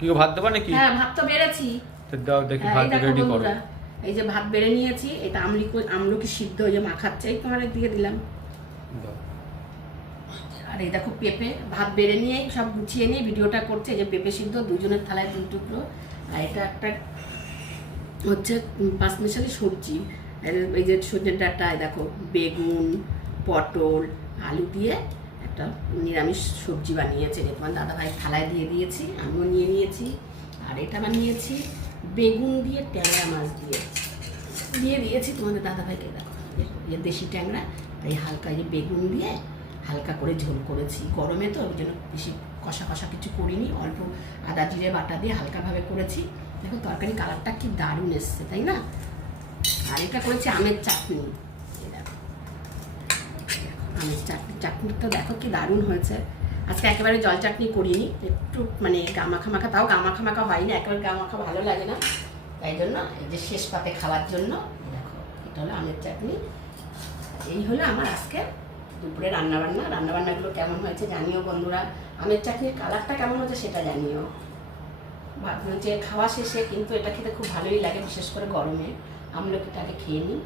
কি ভাত দেবা নাকি? হ্যাঁ ভাত তো বেড়েছি, তো দাও দেখি ভাত রেডি করো। এই যে ভাত বেড়ে নিয়েছি, এটা আমলকি সিদ্ধ হয়ে যে মাখাচ্ছে, এই তোমার দিয়ে দিলাম। আর এই দেখো পেঁপে, ভাত বেড়ে নিয়ে সব গুছিয়ে নিয়ে ভিডিওটা করছে। এই যে পেঁপে সিদ্ধ, দুজনের থালায় 2 টুকরো। আর এটা একটা হচ্ছে 5 মিশালি সবজি। এই যে সজনের ডাঁটা, দেখো বেগুন, পটল, আলু দিয়ে একটা নিরামিষ সবজি বানিয়েছে। যে তোমার দাদাভাই থালায় দিয়ে দিয়েছি, আমিও নিয়ে নিয়েছি। আর এটা বানিয়েছি বেগুন দিয়ে ট্যাংরা মাছ দিয়ে দিয়েছি তোমাদের দাদাভাইকে। দেখো দেশি ট্যাংরা, এই হালকা এই বেগুন দিয়ে হালকা করে ঝোল করেছি। গরমে তো ওই জন্য বেশি কষা কষা কিছু করিনি, অল্প আদা জিরে বাটা দিয়ে হালকাভাবে করেছি। দেখো তরকারি কালারটা কি দারুণ এসছে, তাই না? আর এটা করেছি আমের চাটনি। আমের চাটনিটা দেখো কি দারুণ হয়েছে। আজকে একেবারে জল চাটনি করিনি, একটু মানে গামাখা, তাও গামাখা হয়নি, একেবারে গামাখা ভালো লাগে না, তাই জন্য এই যে শেষ পাতে খাওয়ার জন্য দেখো এটা হলো আমের চাটনি। এই হলো আমার আজকে দুপুরে রান্নাবান্নাগুলো কেমন হয়েছে জানিও বন্ধুরা। আমের চাটনির কালারটা কেমন হয়েছে সেটা জানিও। ভাবলাম যে খাওয়া শেষে কিন্তু এটা খেতে খুব ভালোই লাগে, বিশেষ করে গরমে। আমলকিটাকে খেয়ে নিই।